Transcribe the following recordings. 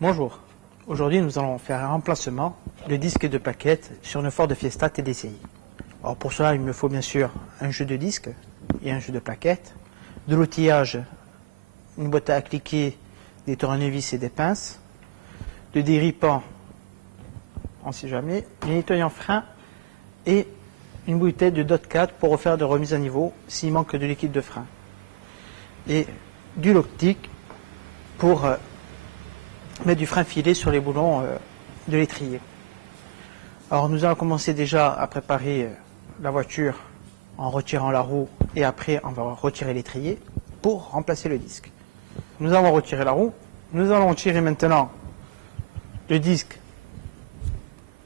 Bonjour, aujourd'hui nous allons faire un remplacement de disque de plaquettes sur une Ford Fiesta TDCi. Alors pour cela il me faut bien sûr un jeu de disques et un jeu de plaquettes, de l'outillage, une boîte à cliquer, des tournevis et des pinces, de déripants, on ne sait jamais, des nettoyants frein et une bouteille de dot 4 pour refaire de remise à niveau s'il manque de liquide de frein. Et du loctique pour mettre du frein filé sur les boulons de l'étrier. Alors nous allons commencer déjà à préparer la voiture en retirant la roue et après on va retirer l'étrier pour remplacer le disque. Nous avons retiré la roue, nous allons tirer maintenant le disque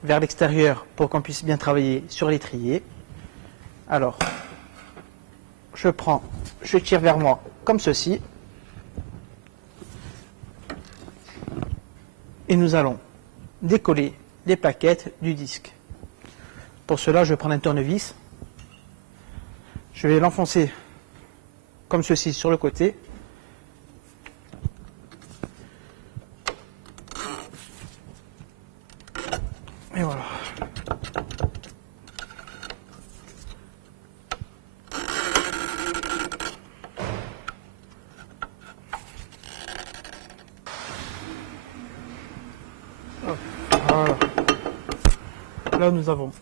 vers l'extérieur pour qu'on puisse bien travailler sur l'étrier. Alors je tire vers moi comme ceci. Et nous allons décoller les plaquettes du disque. Pour cela, je vais prendre un tournevis. Je vais l'enfoncer comme ceci sur le côté. Et voilà. Voilà. Là nous avons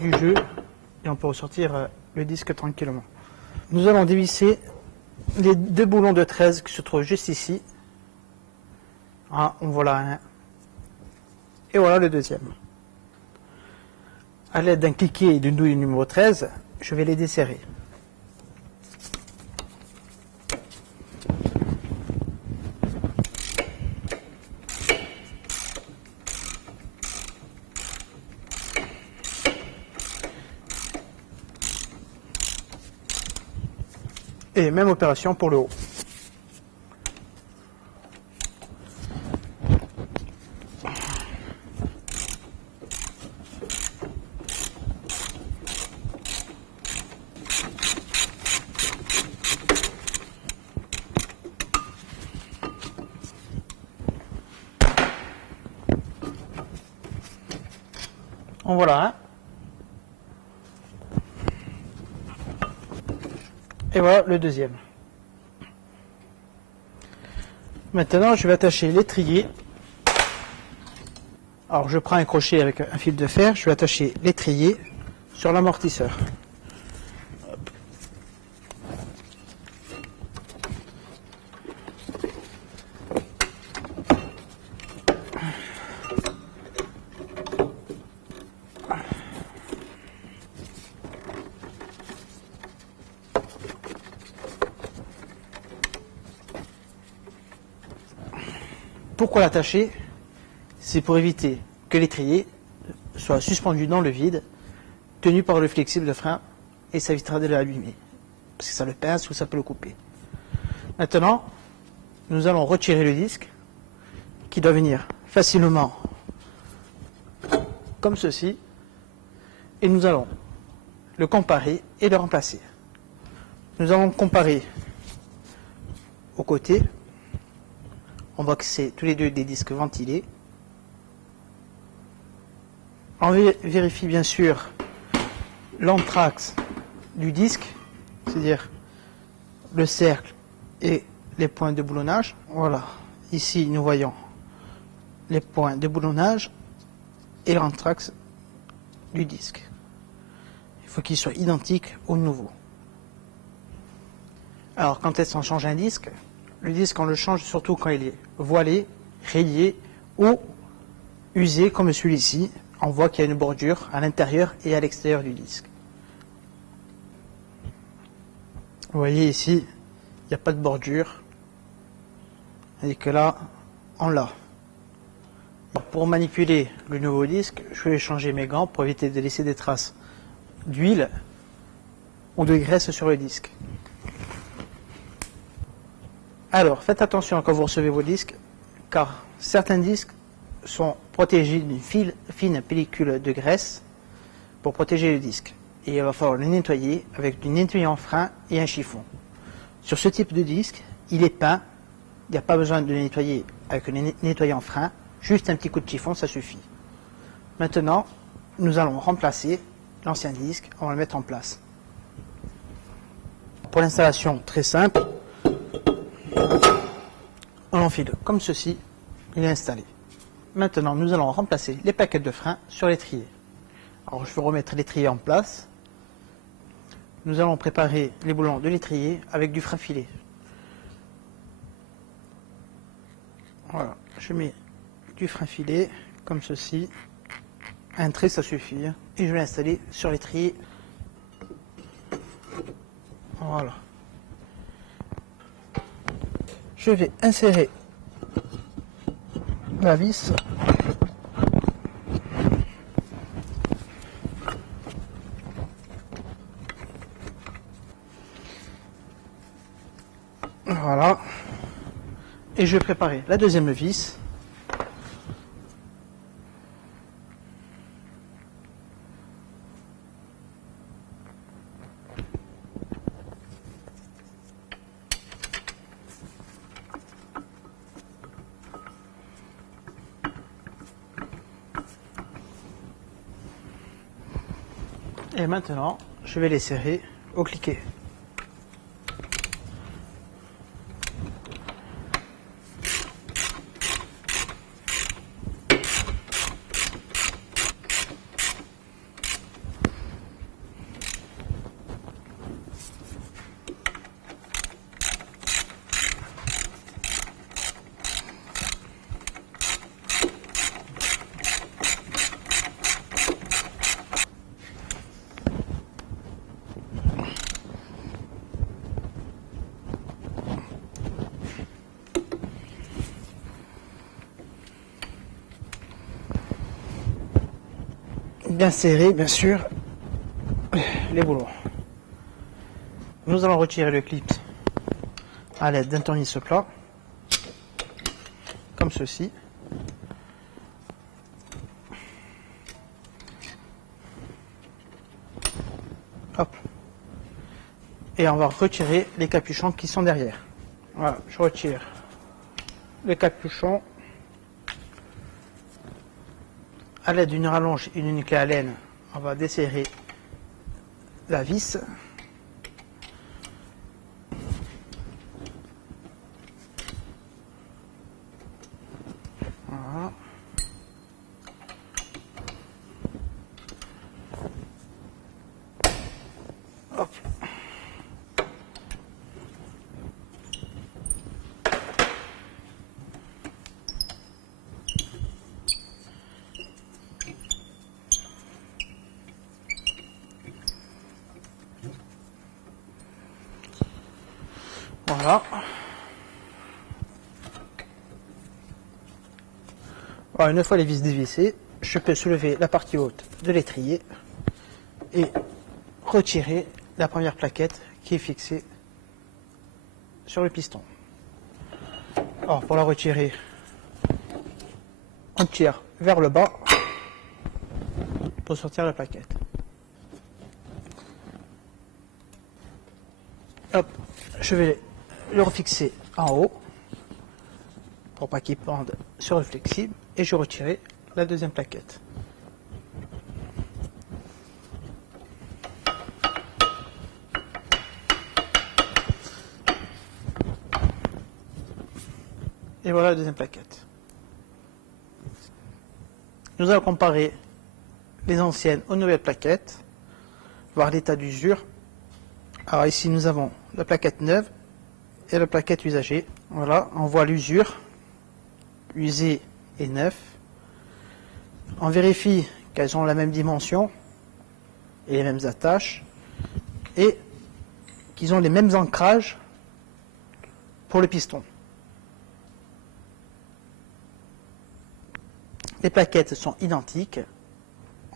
du jeu et on peut ressortir le disque tranquillement. Nous allons dévisser les deux boulons de 13 qui se trouvent juste ici. Ah, voilà un. Et voilà le deuxième. À l'aide d'un cliquet et d'une douille numéro 13, je vais les desserrer. Et même opération pour le haut. En voilà un. Et voilà le deuxième. Maintenant, je vais attacher l'étrier. Alors, je prends un crochet avec un fil de fer. Je vais attacher l'étrier sur l'amortisseur. Pourquoi l'attacher? C'est pour éviter que l'étrier soit suspendu dans le vide, tenu par le flexible de frein, et ça évitera de l'abîmer. Parce que ça le pince ou ça peut le couper. Maintenant, nous allons retirer le disque, qui doit venir facilement comme ceci, et nous allons le comparer et le remplacer. Nous allons comparer au côté. On voit que c'est tous les deux des disques ventilés. On vérifie bien sûr l'anthrax du disque, c'est-à-dire le cercle et les points de boulonnage. Voilà, ici nous voyons les points de boulonnage et l'anthrax du disque. Il faut qu'il soit identique au nouveau. Alors quand est-ce qu'on change un disque? Le disque, on le change surtout quand il est voilé, rayé ou usé comme celui-ci. On voit qu'il y a une bordure à l'intérieur et à l'extérieur du disque. Vous voyez ici, il n'y a pas de bordure. Et que là, on l'a. Pour manipuler le nouveau disque, je vais changer mes gants pour éviter de laisser des traces d'huile ou de graisse sur le disque. Alors, faites attention quand vous recevez vos disques, car certains disques sont protégés d'une fine pellicule de graisse pour protéger le disque. Et il va falloir le nettoyer avec du nettoyant frein et un chiffon. Sur ce type de disque, il est peint, il n'y a pas besoin de le nettoyer avec le nettoyant frein, juste un petit coup de chiffon, ça suffit. Maintenant, nous allons remplacer l'ancien disque, on va le mettre en place. Pour l'installation, très simple, on l'enfile comme ceci, il est installé. Maintenant, nous allons remplacer les plaquettes de frein sur l'étrier. Alors, je vais remettre l'étrier en place. Nous allons préparer les boulons de l'étrier avec du frein filé. Voilà, je mets du frein filé comme ceci. Un trait, ça suffit. Et je vais l'installer sur l'étrier. Voilà. Je vais insérer la vis. Voilà. Et je vais préparer la deuxième vis. Et maintenant, je vais les serrer au cliquet. Bien serré, bien sûr, les boulons. Nous allons retirer le clip à l'aide d'un tournevis plat, comme ceci. Hop. Et on va retirer les capuchons qui sont derrière. Voilà, je retire le capuchon. À l'aide d'une rallonge et d'une clé à laine, on va desserrer la vis. Voilà. Hop. Voilà. Voilà, une fois les vis dévissées, je peux soulever la partie haute de l'étrier et retirer la première plaquette qui est fixée sur le piston. Alors pour la retirer, on tire vers le bas pour sortir la plaquette. Hop, je vais le refixer en haut pour pas qu'il pende sur le flexible et je retirer la deuxième plaquette. Et voilà la deuxième plaquette. Nous allons comparer les anciennes aux nouvelles plaquettes, voir l'état d'usure. Alors ici nous avons la plaquette neuve et la plaquette usagée. Voilà, on voit l'usure, usée et neuf. On vérifie qu'elles ont la même dimension et les mêmes attaches et qu'ils ont les mêmes ancrages pour le piston. Les plaquettes sont identiques,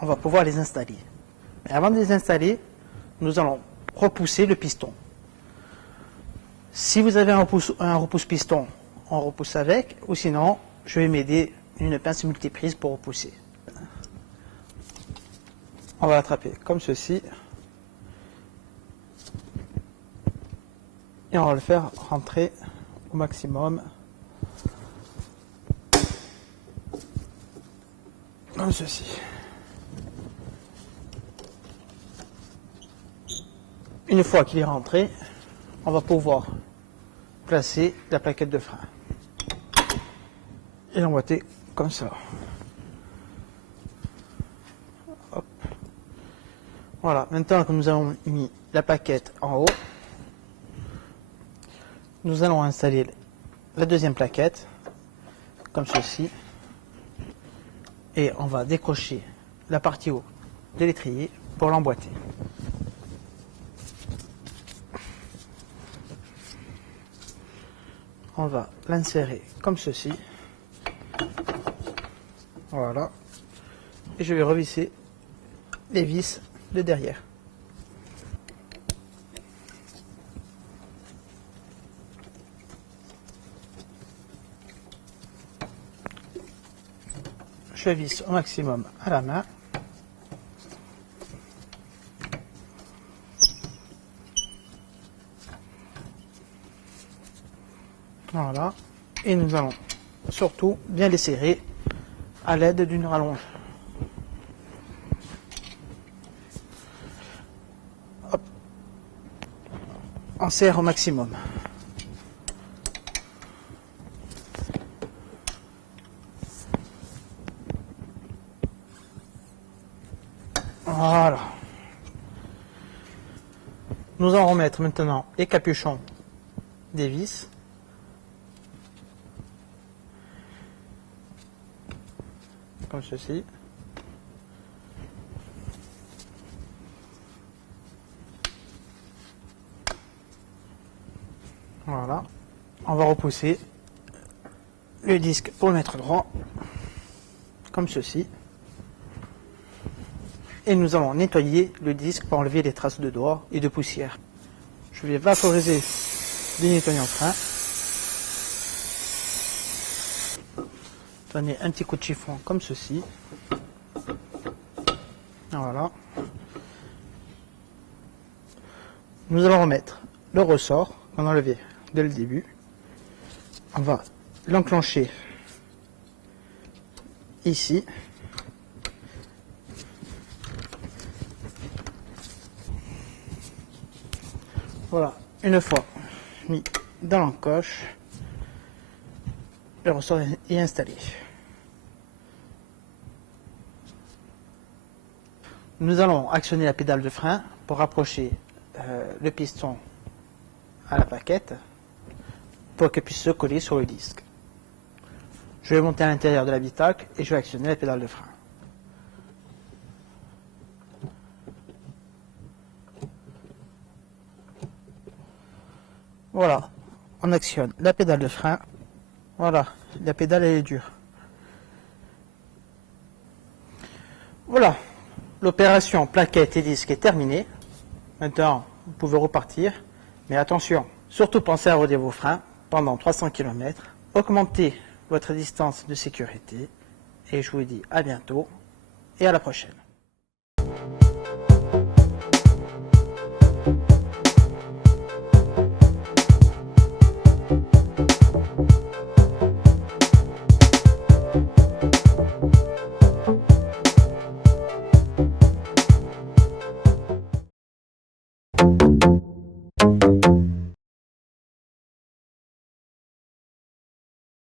on va pouvoir les installer. Mais avant de les installer, nous allons repousser le piston. Si vous avez un repousse-piston, on repousse avec, ou sinon, je vais m'aider une pince multiprise pour repousser. On va l'attraper comme ceci. Et on va le faire rentrer au maximum. Comme ceci. Une fois qu'il est rentré, on va pouvoir placer la plaquette de frein et l'emboîter comme ça. Hop. Voilà, maintenant que nous avons mis la plaquette en haut, nous allons installer la deuxième plaquette comme ceci et on va décrocher la partie haut de l'étrier pour l'emboîter. On va l'insérer comme ceci. Voilà. Et je vais revisser les vis de derrière. Je visse au maximum à la main. Voilà. Et nous allons surtout bien les serrer à l'aide d'une rallonge. Hop. On serre au maximum. Voilà. Nous allons remettre maintenant les capuchons des vis. Comme ceci. Voilà. On va repousser le disque pour le mettre droit. Comme ceci. Et nous allons nettoyer le disque pour enlever les traces de doigts et de poussière. Je vais vaporiser le nettoyant frein. Donner un petit coup de chiffon comme ceci. Voilà. Nous allons remettre le ressort qu'on a enlevé dès le début. On va l'enclencher ici. Voilà, une fois mis dans l'encoche, le ressort est installé. Nous allons actionner la pédale de frein pour rapprocher le piston à la plaquette pour qu'elle puisse se coller sur le disque. Je vais monter à l'intérieur de l'habitacle et je vais actionner la pédale de frein. Voilà, on actionne la pédale de frein. Voilà, la pédale elle est dure. Voilà, l'opération plaquette et disque est terminée. Maintenant, vous pouvez repartir. Mais attention, surtout pensez à roder vos freins pendant 300 km. Augmentez votre distance de sécurité. Et je vous dis à bientôt et à la prochaine.